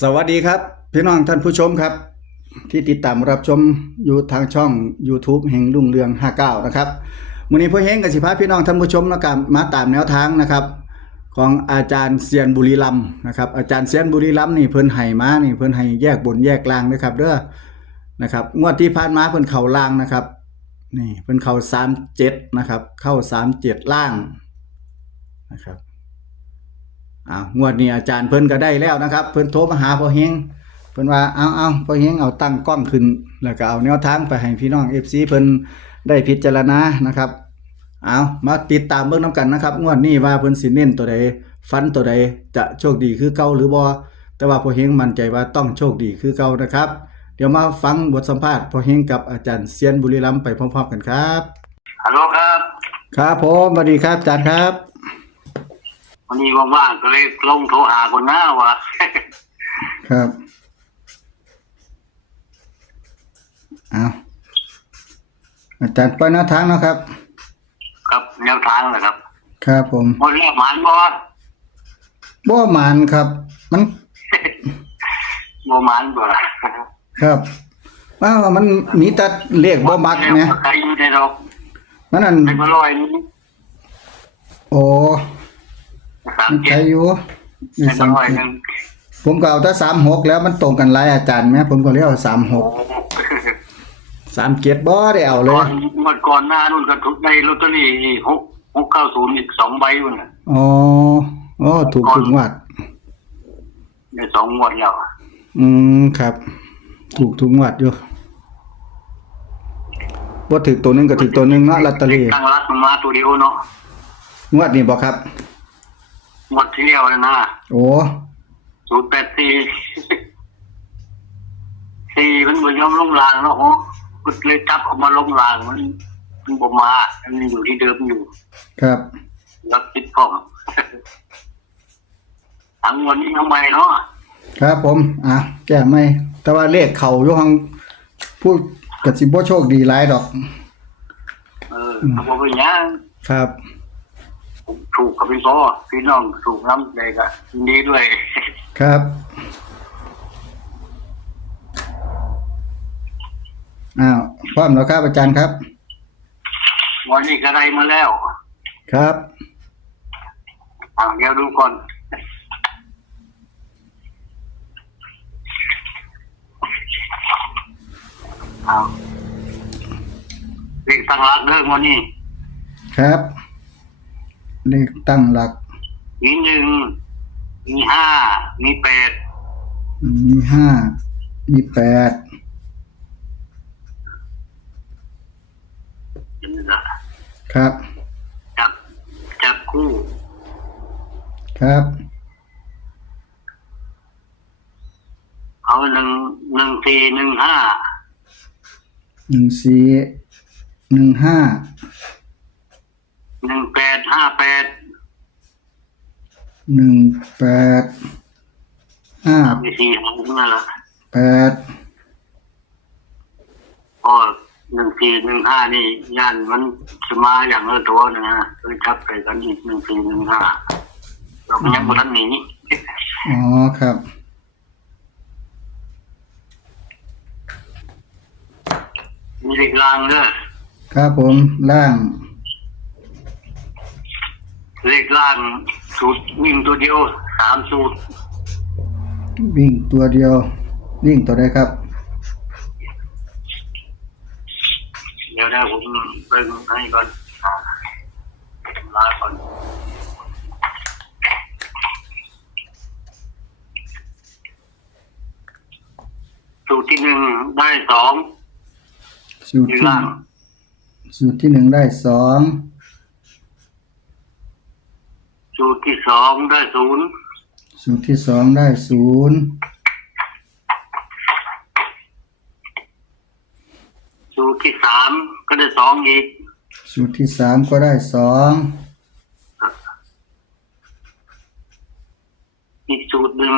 สวัสดีครับ พี่น้องท่านผู้ชมครับ ที่ติดตามรับชมอยู่ทางช่อง YouTube แห่งรุ่งเรือง 59 นะครับมื้อนี้พ่อเฮงกับสิพาพี่น้องท่านผู้ชมนะครับมาตามแนวทางนะครับ ของอาจารย์เซียนบุรีรัมนะครับอาจารย์เซียนบุรีรัมนี่เพิ่นให้มานี่เพิ่นให้แยกบนแยกล่างนะครับเด้อนะครับงวดที่ผ่านมาเพิ่นเข้าล่างนะครับนี่เพิ่นเข้า37นะครับเข้า37ล่างนะครับ อ้าวงวดนี้อาจารย์เพิ่นก็ได้แล้วนะครับ เพิ่นโทรมาหาพ่อเฮงเพิ่นว่าเอาเอาพ่อเฮงเอาตั้งกล้องขึ้น แล้วก็เอาแนวทางไปให้พี่น้อง FC เพิ่นได้พิจารณานะครับเอามาติดตามเบิ่งนํกันนะครับ งวดนี้ว่าเพิ่นสิเน้นตัวใดฟันตัวใดจะโชคดีคือเก่าหรือบ่แต่ว่าพ่อเฮงมั่นใจว่าต้องโชคดีคือเก่านะครับ เดี๋ยวมาฟังบทสัมภาษณ์พ่อเฮงกับอาจารย์เซียนบุรีรัมย์ไปพร้อมๆกันครับฮัลโหลครับ ครับผมสวัสดีครับอาจารย์ครับ วันนี้ว่างๆก็เลยลงโทรหาคนหน้าว่าครับเอาอาจารย์ไปหน้าทางเนาะครับ ครับแนวทางนะครับ ครับผมหมดแล้วหมานบ่บ่หมานครับ มันบ่หมานบ่ครับว้าวมันมีแต่เลขบ่มักนะใครอยู่ในดอกมันนั่นไปมาลอยนี่โอ้ สามมันเจ็ใครดอยู่ไปสามมาลอยเจ็หดนึ่งผมก็เอาแต่สามหกแล้วมันตรงกันหลายอาจารย์ไหมผมก็เลยเอาสามหโอ้กสามเจ็ดบ่ได้เอาเลก่อยนเมื่อก่อนหน้านู่นก็ถูกในลอตเตอรี่หกหกเก้าศูนย์อีกสองใบอยู่น่ะอ๋อโอ้ถูกถูกงวัดในสองงวดแล้วอืมครับ ถูกถูกงวัดอยู่บ่ถึกตัวหนึงก็ถึกตัวหนึงเนาะลอตเตอรี่ตั้งรักมันมาตัวเดียวเนาะงวดนี้บ่ครับ งวดที่แล้วนะนะโอ้ศูนย์แปดสี่สี่มันบ่ยอมลงรางเนาะโอ้ก็เลยจับเออกมาลงรางมันมันบ่มามันอยู่ที่เดิมอยู่ ครับแล้วติดพ่อมทั้งวันนี้ทำไมเนาะครับผม อะ แก้ไม่ แต่ว่าเลขเขาอยู่หังพูดกับสิบ่โชคดีหลายดอก เออทำบ่เป็นหยังครับผม ถูกกับพี่พ่อพี่น้องถูกน้ำเลยก็ยินดีด้วย ครับอ้าวพร้อมแล้วครับอาจารย์ครับ วันนี้ก็ได้มาแล้ว ครับอ่าเดี๋ยวดูก่อนเอาเลขตั้งรักเรื่องวันนี้ ครับ เลขตั้งหลัก มีหนึ่ง มีห้า มีแปด มีห้า มีแปดครับ จับ จับคู่ ครับ เอาหนึ่งหนึ่งสี่หนึ่งห้า หนึ่งสี่หนึ่งห้า หนึ่งแปดห้าแปดหนึ่งแปดห้ามีสี่หางนั่นแหละแปดพอหนึ่งสี่หนึ่งห้านี่ย่านมันจะมาอย่างละตัวนะฮะเลยจับไปกันอีกหนึ่งสี่หนึ่งห้าเราก็ยังบนนั้นหนีอ๋อครับ มีเลขรางเด้อครับผมล่าง เลขล่างสูตรวิ่งตัวเดียวสามสูตรวิ่งตัวเดียว วิ่งตัวใดครับเดี๋ยวได้ผมเบิ่งให้ก่อนอ่าลาก่อนสูตรที่หนึ่งได้สองสูตรที่ที่ล่างสูตรที่หนึ่งได้สอง สูตร ที่สองได้ศูนย์สูตรที่สองได้ศูนย์สูตรที่สามก็ได้สองอีก สูตรที่สามก็ได้สองอีกสูตรหนึ่ง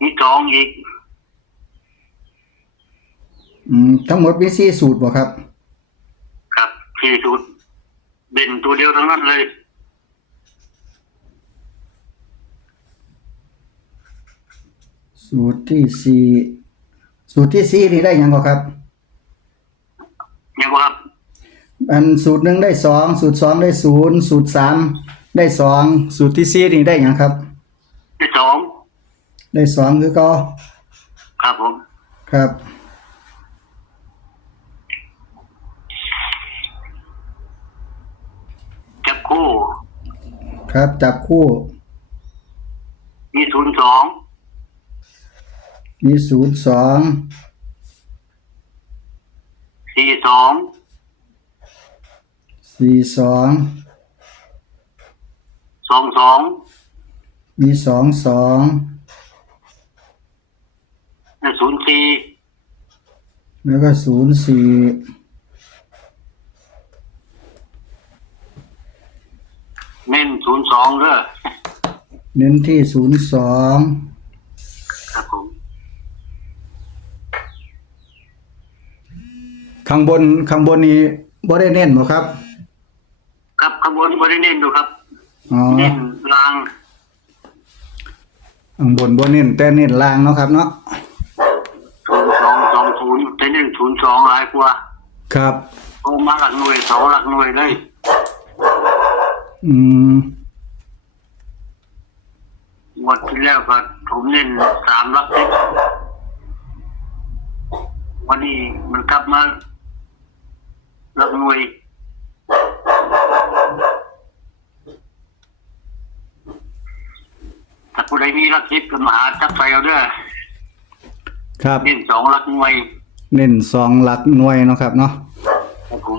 มีสองอีก อืมทั้งหมดมีสี่สูตรบ่ครับ ครับสี่สูตรเด่นตัวเดียวทั้งนั้นเลย สูตรที่สี่สูตรที่สี่นี่ได้หยังก็ครับเนี่ยว่าครับอันสูตรหนึ่งได้สองสูตรสองได้ศูนย์สูตรสามได้สองสูตรที่สี่นี่ได้หยังครับ ที่สองได้สองคือก็ครับผมครับ จับคู่ครับจับคู่มีศูนย์สอง มีศูนย์สองสี่สองสี่สองสองสองมีสองสองและศูนย์สี่แล้วก็ศูนย์สี่เน้นศูนย์สองเด้อเน้นที่ศูนย์สอง ครับผม ข้างบนข้างบนนี้บ่ได้เน้นบ่ครับ ครับขบวนบริเน้นดูครับอ๋อเน้นรางข้างบนบ่เน้นแต่เน้นล่างเนาะครับเนาะศูนย์สองสองศูนย์แต่เน้นศูนย์สองหลายกว่า ครับโอ้มาหลักหน่วยเสาหลักหน่วยเลยอืมหมดที่แล้วก็ผมเน้นสามหลักสิบวันนี้มันกลับมา หลักหน่วยถ้าผู้ใดมีหลักสิบก็มาหาจับไฟเอาเด้อครับ เน้นสองหลักหน่วยเน้นสองหลักหน่วยเนาะครับเนาะ ครับผม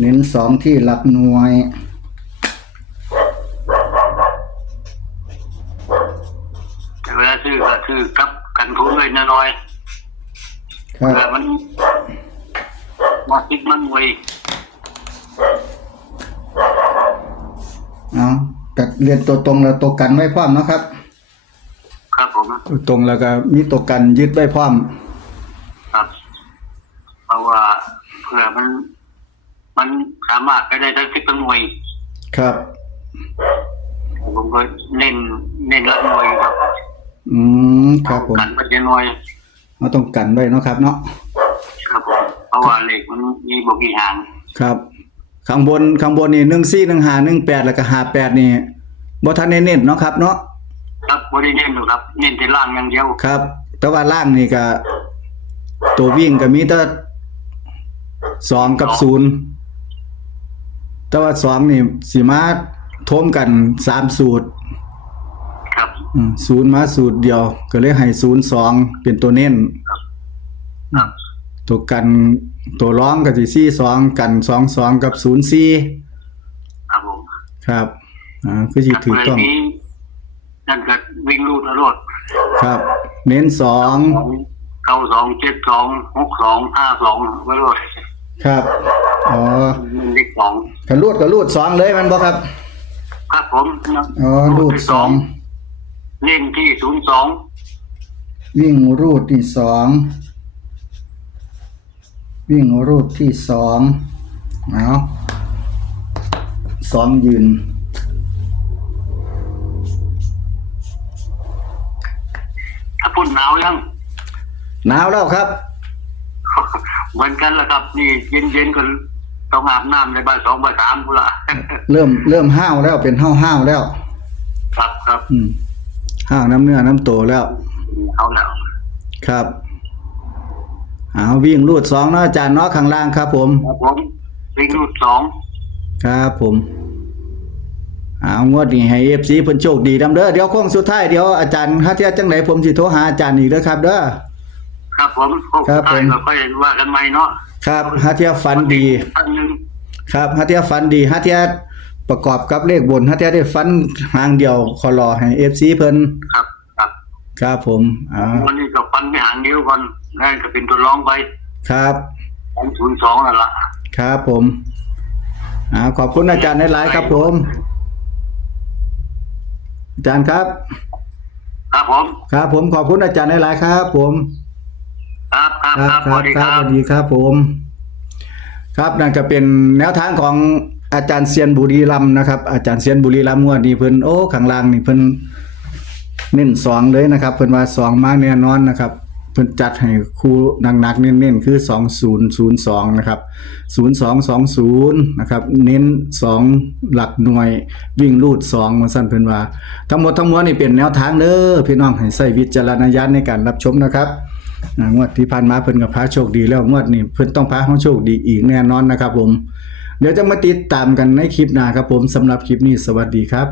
เน้นสองที่หลักหน่วย แต่เวลาซื้อก็ซื้อกับกันทุนเลยน้อยครัๆแต่บมันมาคิดมัน หน่วยเอากัดเรียนตัวตรงแล้วตัวกันไว้พร้อมเนาะครับ ครับผมตัวตรงแล้วก็มีตัวกันยึดไว้พร้อม ครับเพราะว่าเผื่อมัน มันสามารถไปได้ทั้งสิบทั้งหน่วยครับ ผมก็เน้นเน้นละหน่วยครับอืมครับผมกันไปจะหน่วยเราต้องกันไว้เนาะครับเนาะครับผมเพ ราะว่าเลขมันมีบกี่หางครับ ข้างบนข้างบนนี่หนึ่งสี่หนึ่งหาหนึ่งแปดแล้วก็หาแปดนี่บ่ทันได้เน้นเนาะครับ เนาะครับบริเน้นหรอกครับ เน้นแต่ล่างอย่างเดียวครับ แต่ว่าล่างนี่ก็ ตัววิ่งก็มีแต่สองกับศูนย์แต่ว่าสองนี่สิมาทมกันสามสูตรครับอืมศูนย์มาสูตรเดียว ก็เลยให้ศูนย์สองเป็นตัวเน้นครับ ตัวกันตัวร้องกับสี่สี่สองกันสองสองกับศูนย์สี่ครับผมครับอ่าคือสิถือต้องนี้นั่นก็วิ่งรูดรถครับ เน้นสองเก้าสองเจ็ดสองหกสองห้าสองไว้รถครับอ๋อมันเลขสองขันรูดก็รูดสองเลยมันบ่ครับ ครับผมอ๋อรูดสองเล่นที่ศูนย์สองวิ่งรูดที่สอง วิ่งรูดที่สองเอาสองยืน ถ้าพุ่นหนาวยังหนาวแล้วครับ เหมือนกันแหละครับ นี่เย็นเย็นๆก็ต้องอาบน้ำในบ้านสองบ้านสามกูละเริ่มเริ่มห้าวแล้วเป็นห้าวห้าวๆแล้ว ครับครับอืมห้าวน้ำเนื้อน้ำโตแล้วเอาแล้วครับ เอาวิ่งรูดสองเนาะอาจารย์เนาะข้างล่างครับผม ครับผมวิ่งรูดสองครับผมเอางวดนี้ให้เอฟซีเพิ่นโชคดีดำเด้อเดี๋ยวโค้งสุดท้ายเดี๋ยวอาจารย์ถ้าเที่ยจังไหนผมสิโทรหาอาจารย์อีกเด้อครับเด้อครับผมพวกครับท้ายผมก็ค่อยว่ากันใหม่เนาะครับถ้าเที่ยฝันดีอันหนึงครับถ้าเที่ยฝันดีถ้าเที่ยประกอบกับเลขบนถ้าเที่ยได้ฝันหางเดียวขอรอให้ FC เพิ่นครับ ครับ ครับผมอ่าวันนี้ก็ฟันไปหางเดียวก่อน นั่นก็เป็นตัวร้องไปครับของศูนย์สองนั่นละครับผมอ่าขอบคุณอาจารย์หลายๆครับผม อาจารย์ครับ ครับผม ครับผมขอบคุณอาจารย์หลายๆครับ ผม ครับครับคครัรับบคสรัวับสดีคครัรับบสวัสดีครับผม ครับนั่นก็เป็นแนวทางของอาจารย์เซียนบุรีรัมย์นะครับ อาจารย์เซียนบุรีรัมย์งวดนี้เพิ่นโอ้ข้างล่างนี่เพิ่นเน้นสองเลยนะครับ เพิ่นว่าสองมาแน่นอนนะครับเพิ่นจัดให้คู่หนักๆเน้นๆ คือ 2002 นะครับ 0220 นะครับ เน้น 2 หลักหน่วยวิ่งรูด2ว่าซั่นเพิ่นว่า ทั้งหมดทั้งมวลนี่เป็นแนวทางเด้อพี่น้องให้ใช้วิจารณญาณในการรับชมนะครับอ่างวดที่ผ่านมาเพิ่นก็พาโชคดีแล้วงวดนี้เพิ่นต้องพาเฮาโชคดีอีกแน่นอนนะครับผม เดี๋ยวจะมาติดตามกันในคลิปหน้าครับผมสำหรับคลิปนี้สวัสดีครับ